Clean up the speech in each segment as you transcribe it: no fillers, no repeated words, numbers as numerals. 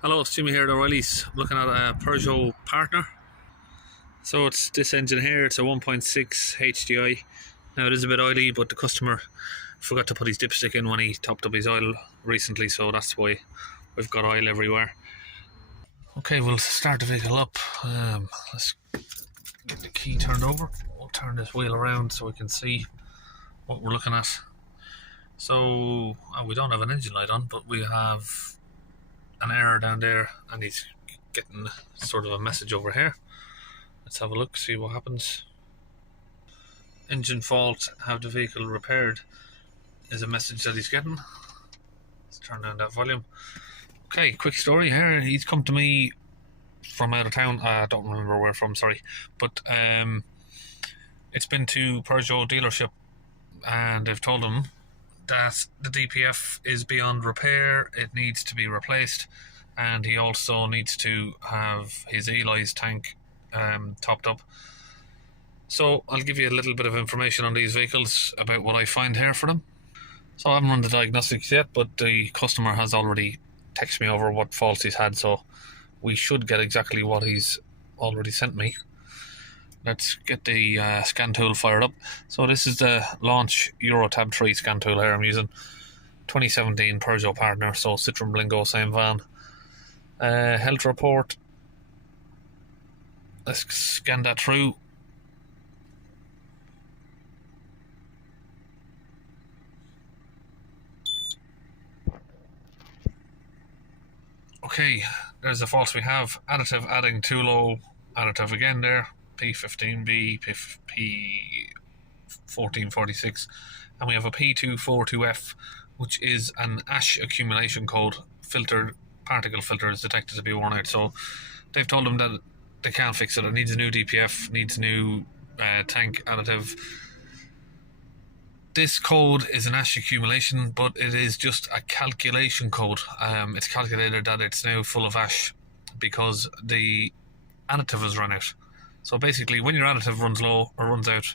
Hello, it's Jimmy here at Eolys. I'm looking at a Peugeot partner. So it's this engine here, it's a 1.6 HDI. Now it is a bit oily, but the customer forgot to put his dipstick in when he topped up his oil recently, so that's why we've got oil everywhere. Okay, we'll start the vehicle up. Let's get the key turned over. We'll turn this wheel around so we can see what we're looking at. So we don't have an engine light on, but we have an error down there, and he's getting sort of a message over here. Let's have a look, see what happens. Engine fault, have the vehicle repaired is a message that he's getting. Let's turn down that volume. Okay, quick story here. He's come to me from out of town. I don't remember where from, sorry, but it's been to Peugeot dealership, and they've told him that the DPF is beyond repair, it needs to be replaced, and he also needs to have his Eolys tank topped up. So I'll give you a little bit of information on these vehicles about what I find here for them. So I haven't run the diagnostics yet, but the customer has already texted me over what faults he's had, so we should get exactly what he's already sent me. Let's get the scan tool fired up. So this is the launch Euro Tab 3 scan tool here I'm using. 2017 Peugeot partner, so Citroen Blingo, same van. Health report. Let's scan that through. Okay, there's the faults we have. Additive adding too low. Additive again there. P15B, P1446, and we have a P242F, which is an ash accumulation code. Particle filter is detected to be worn out, so they've told them that they can't fix it. It needs a new DPF, needs new tank additive. This code is an ash accumulation, but it is just a calculation code. It's calculated that it's now full of ash because the additive has run out. So basically, when your additive runs low or runs out,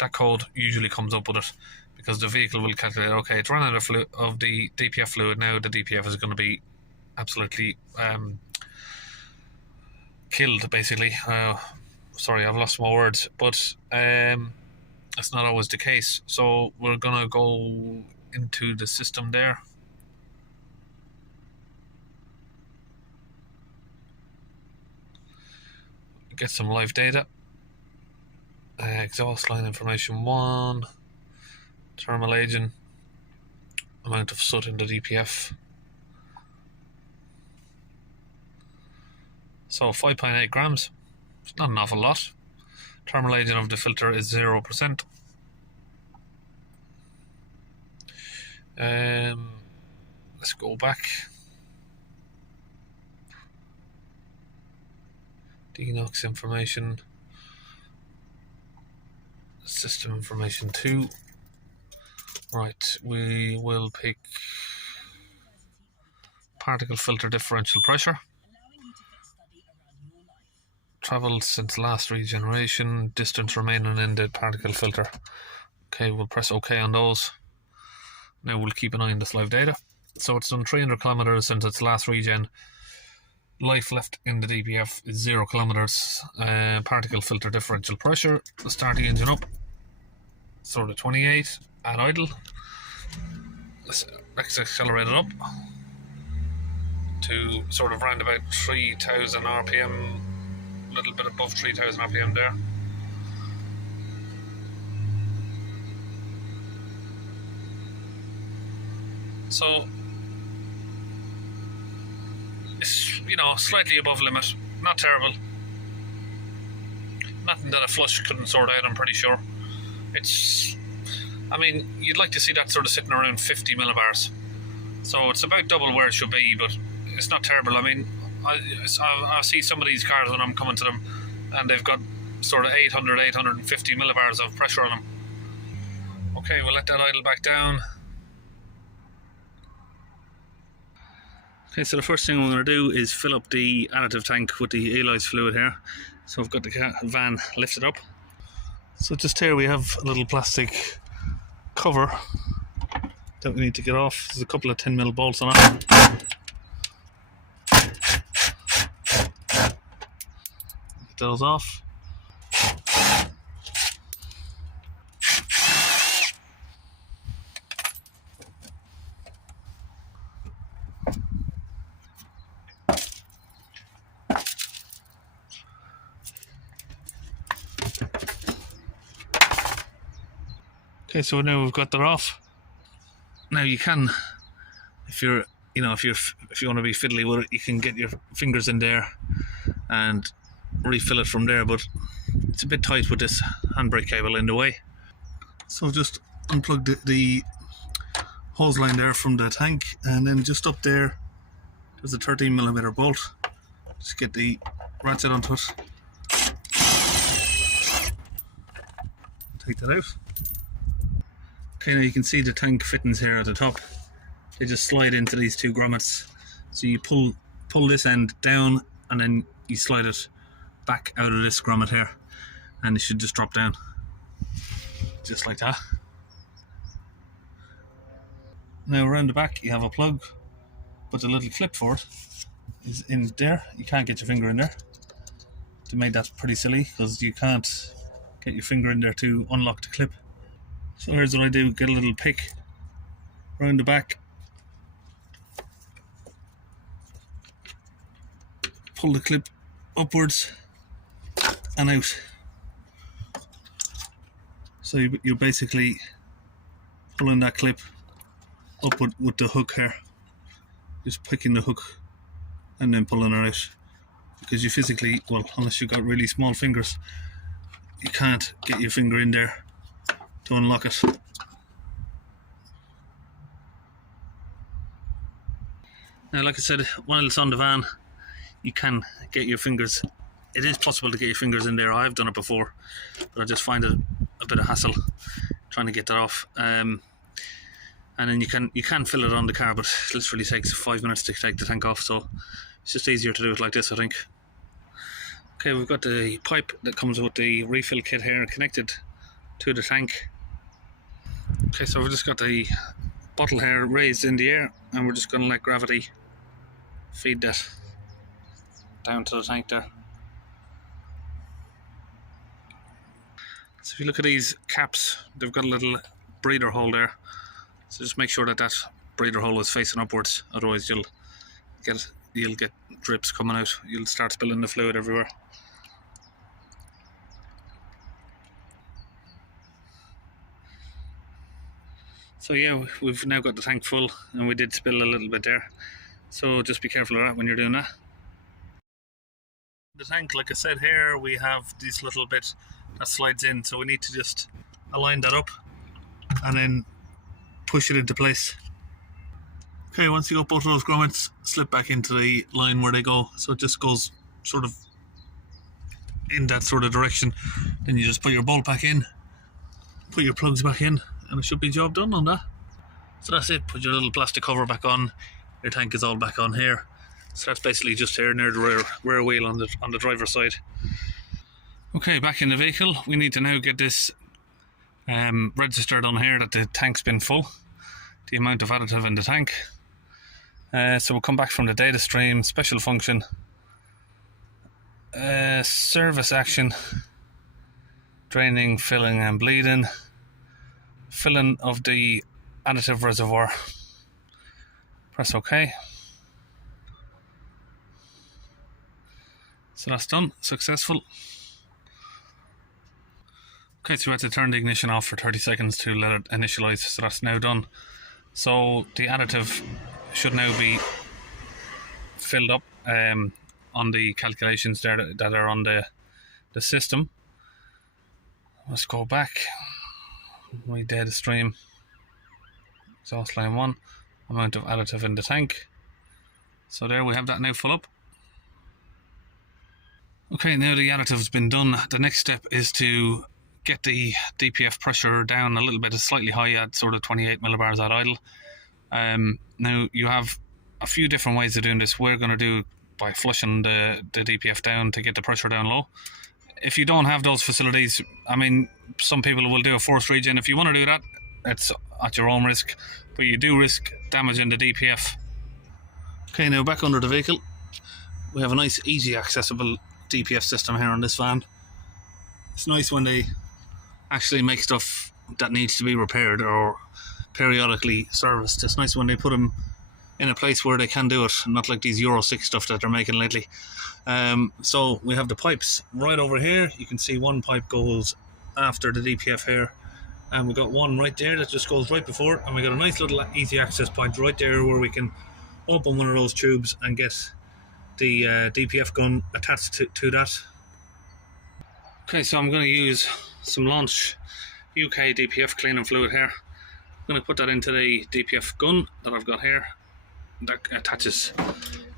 that code usually comes up with it, because the vehicle will calculate, okay, it's run out of the DPF fluid now, the DPF is going to be absolutely killed, basically. Sorry, I've lost my words, but that's not always the case. So we're going to go into the system there. Get some live data. Exhaust line information 1, thermal agent, amount of soot in the DPF. So 5.8 grams, it's not an awful lot. Thermal agent of the filter is 0%. Let's go back. Denox information, system information 2. Right, we will pick particle filter differential pressure. Traveled since last regeneration, distance remaining in the particle filter. Okay, we'll press OK on those. Now we'll keep an eye on this live data. So it's done 300 kilometers since its last regen. Life left in the DPF is 0 kilometers. Particle filter differential pressure. Let's start the engine up. Sort of 28 at idle. Let's accelerate it up to sort of round about 3000 RPM, a little bit above 3000 RPM there. So it's, you know, slightly above limit, not terrible. Nothing that a flush couldn't sort out, I'm pretty sure. It's, I mean, you'd like to see that sort of sitting around 50 millibars. So it's about double where it should be, but it's not terrible. I mean, I see some of these cars when I'm coming to them, and they've got sort of 800, 850 millibars of pressure on them. Okay, we'll let that idle back down. Okay, so the first thing we're going to do is fill up the additive tank with the Eolys fluid here. So we've got the van lifted up. So just here we have a little plastic cover that we need to get off. There's a couple of 10mm bolts on it. Get those off. Okay, so now we've got that off. Now you can, if you want to be fiddly with it, you can get your fingers in there and refill it from there, but it's a bit tight with this handbrake cable in the way. So just unplug the hose line there from the tank, and then just up there there's a 13mm bolt. Just get the ratchet onto it. Take that out. Okay, now you can see the tank fittings here at the top. They just slide into these two grommets. So you pull this end down, and then you slide it back out of this grommet here, and it should just drop down, just like that. Now around the back you have a plug, but the little clip for it is in there. You can't get your finger in there. They made that pretty silly because you can't get your finger in there to unlock the clip. So here's what I do: get a little pick around the back, pull the clip upwards and out. So you're basically pulling that clip up with the hook here, just picking the hook and then pulling it out, because you physically, well, unless you've got really small fingers, you can't get your finger in there to unlock it. Now, like I said, while it's on the van, you can get your fingers. It is possible to get your fingers in there. I've done it before, but I just find it a bit of hassle trying to get that off. And then you can fill it on the car, but it literally takes 5 minutes to take the tank off. So it's just easier to do it like this, I think. Okay, we've got the pipe that comes with the refill kit here connected to the tank. Okay, so we've just got the bottle here raised in the air, and we're just going to let gravity feed that down to the tank there. So if you look at these caps, they've got a little breather hole there. So just make sure that that breather hole is facing upwards, otherwise you'll get drips coming out. You'll start spilling the fluid everywhere. So yeah, we've now got the tank full, and we did spill a little bit there. So just be careful of that when you're doing that. The tank, like I said, here we have this little bit that slides in, so we need to just align that up and then push it into place. Okay, once you got both of those grommets, slip back into the line where they go, so it just goes sort of in that sort of direction. Then you just put your bolt back in, put your plugs back in, and it should be job done on that. So that's it. Put your little plastic cover back on. Your tank is all back on here. So that's basically just here near the rear wheel on the driver's side. Okay, back in the vehicle, we need to now get this registered on here that the tank's been full, the amount of additive in the tank. So we'll come back from the data stream, special function, service action, draining, filling and bleeding, filling of the additive reservoir. Press OK. So that's done, successful. Okay, so we had to turn the ignition off for 30 seconds to let it initialize, so that's now done. So the additive should now be filled up on the calculations there that are on the system. Let's go back. My data stream, exhaust line 1, amount of additive in the tank. So there we have that now full up. Okay, now the additive's been done, the next step is to get the DPF pressure down a little bit, slightly high at sort of 28 millibars at idle. Now you have a few different ways of doing this. We're going to do by flushing the DPF down to get the pressure down low. If you don't have those facilities, I mean, some people will do a forced regen. If you want to do that, it's at your own risk, but you do risk damaging the DPF. Okay, now back under the vehicle. We have a nice, easy accessible DPF system here on this van. It's nice when they actually make stuff that needs to be repaired or periodically serviced. It's nice when they put them in a place where they can do it, not like these Euro 6 stuff that they're making lately. So we have the pipes right over here. You can see one pipe goes after the DPF here, and we've got one right there that just goes right before it, and we got a nice little easy access point right there where we can open one of those tubes and get the DPF gun attached to that. Okay, so I'm going to use some Launch UK DPF cleaning fluid here. I'm going to put that into the DPF gun that I've got here. That attaches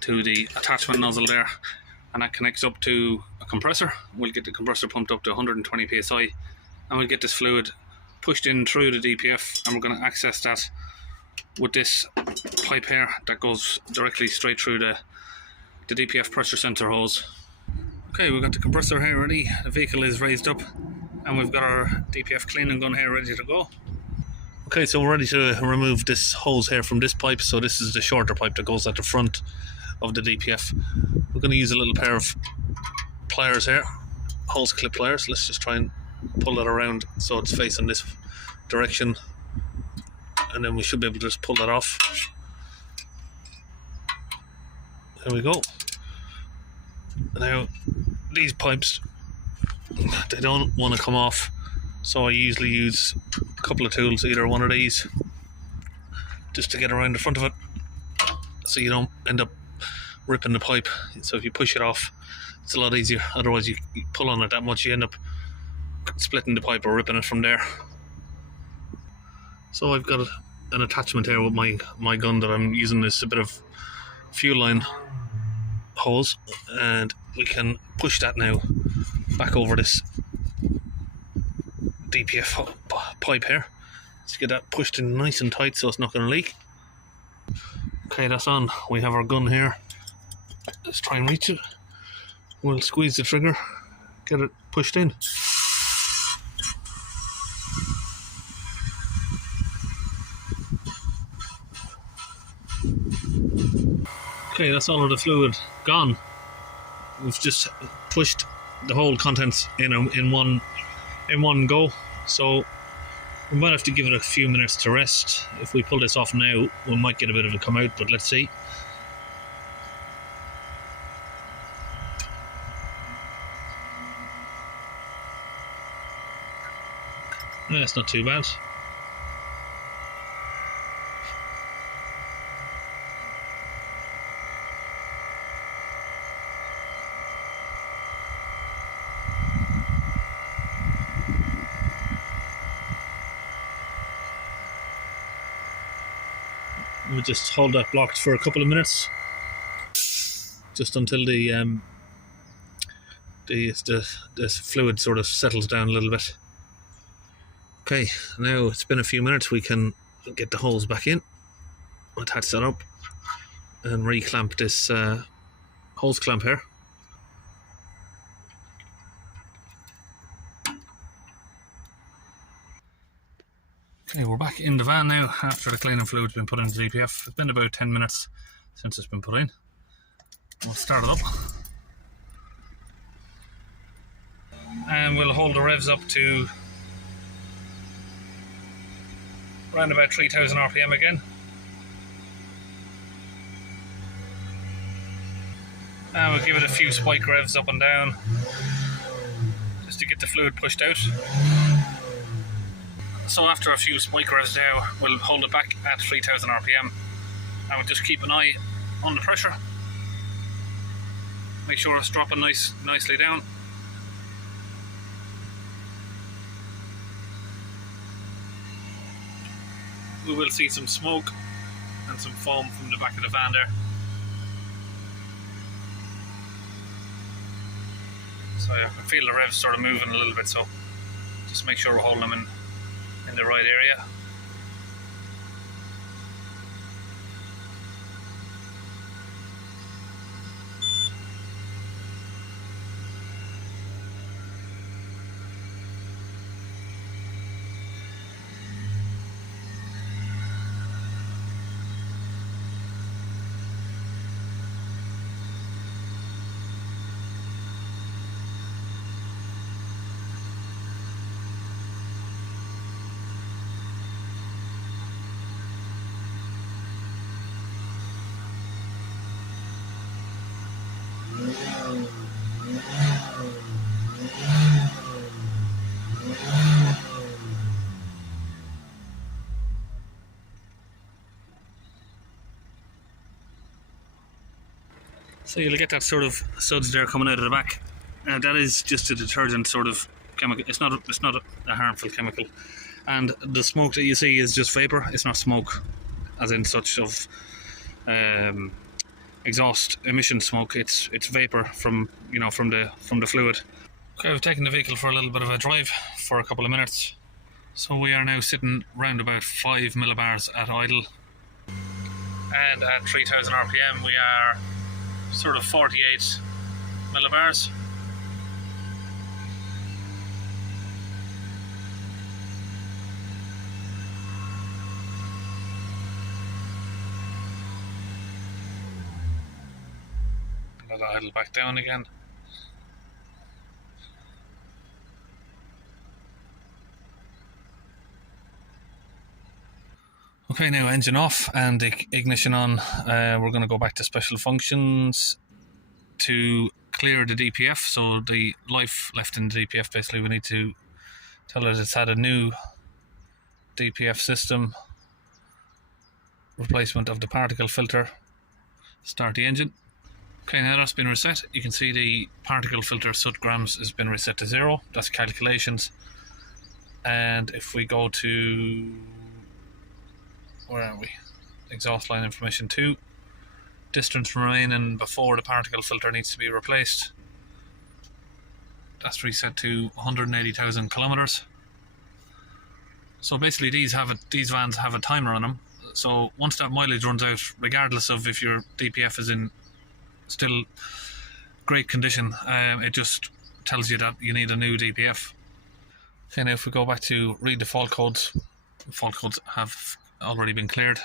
to the attachment nozzle there, and that connects up to a compressor. We'll get the compressor pumped up to 120 psi, and we'll get this fluid pushed in through the DPF, and we're going to access that with this pipe here that goes directly straight through the DPF pressure sensor hose. Okay, we've got the compressor here ready, the vehicle is raised up, and we've got our DPF cleaning gun here ready to go. Okay, so we're ready to remove this hose here from this pipe. So this is the shorter pipe that goes at the front of the DPF. We're going to use a little pair of pliers here, hose clip pliers. Let's just try and pull that around so it's facing this direction, and then we should be able to just pull that off. There we go. Now these pipes, they don't want to come off, so I usually use a couple of tools, either one of these, just to get around the front of it, so you don't end up ripping the pipe. So if you push it off, it's a lot easier. Otherwise you pull on it that much, you end up splitting the pipe or ripping it from there. So I've got an attachment here with my gun that I'm using. This a bit of fuel line hose, and we can push that now back over this DPF pipe here. Let's get that pushed in nice and tight so it's not going to leak. Okay, that's on. We have our gun here. Let's try and reach it. We'll squeeze the trigger, get it pushed in. Okay, that's all of the fluid gone. We've just pushed the whole contents in one go, so we might have to give it a few minutes to rest. If we pull this off now, we might get a bit of it come out, but let's see. Yeah, it's not too bad. We'll just hold that blocked for a couple of minutes, just until the fluid sort of settles down a little bit. Okay, now it's been a few minutes. We can get the hose back in, attach that up, and re-clamp this hose clamp here. Okay, we're back in the van now after the cleaning fluid's been put into the DPF. It's been about 10 minutes since it's been put in. We'll start it up, and we'll hold the revs up to around about 3000 RPM again. And we'll give it a few spike revs up and down just to get the fluid pushed out. So after a few spike revs now, we'll hold it back at 3000 RPM, and we'll just keep an eye on the pressure. Make sure it's dropping nicely down. We will see some smoke and some foam from the back of the van there. So I can feel the revs sort of moving a little bit, so just make sure we're holding them in the right area. So you'll get that sort of suds there coming out of the back. That is just a detergent sort of chemical. It's not a harmful chemical, and the smoke that you see is just vapor. It's not smoke, as in such of exhaust emission smoke. It's vapor from from the fluid. Okay, we've taken the vehicle for a little bit of a drive for a couple of minutes. So we are now sitting round about 5 millibars at idle, and at 3000 RPM we are sort of 48 millibars. Let it idle back down again. Okay, now engine off and the ignition on. We're going to go back to special functions to clear the DPF. So the life left in the DPF, basically we need to tell it it's had a new DPF system, replacement of the particle filter. Start the engine. Okay, now that's been reset. You can see the particle filter soot grams has been reset to 0. That's calculations. And if we go to, where are we? Exhaust line information 2. Distance remaining before the particle filter needs to be replaced. That's reset to 180,000 kilometers. So basically these vans have a timer on them. So once that mileage runs out, regardless of if your DPF is in still great condition, it just tells you that you need a new DPF. Okay, now if we go back to read the fault codes have already been cleared.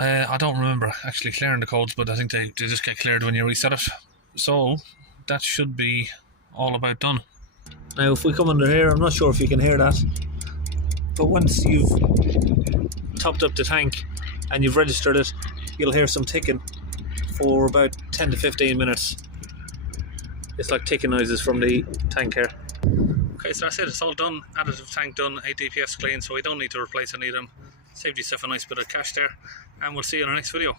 I don't remember actually clearing the codes, but I think they just get cleared when you reset it. So that should be all about done. Now if we come under here, I'm not sure if you can hear that, but once you've topped up the tank and you've registered it, you'll hear some ticking for about 10 to 15 minutes. It's like ticking noises from the tank here. Okay, so that's it, it's all done. Additive tank done, 8 DPFs clean, so we don't need to replace any of them. Saved yourself a nice bit of cash there, and we'll see you in our next video.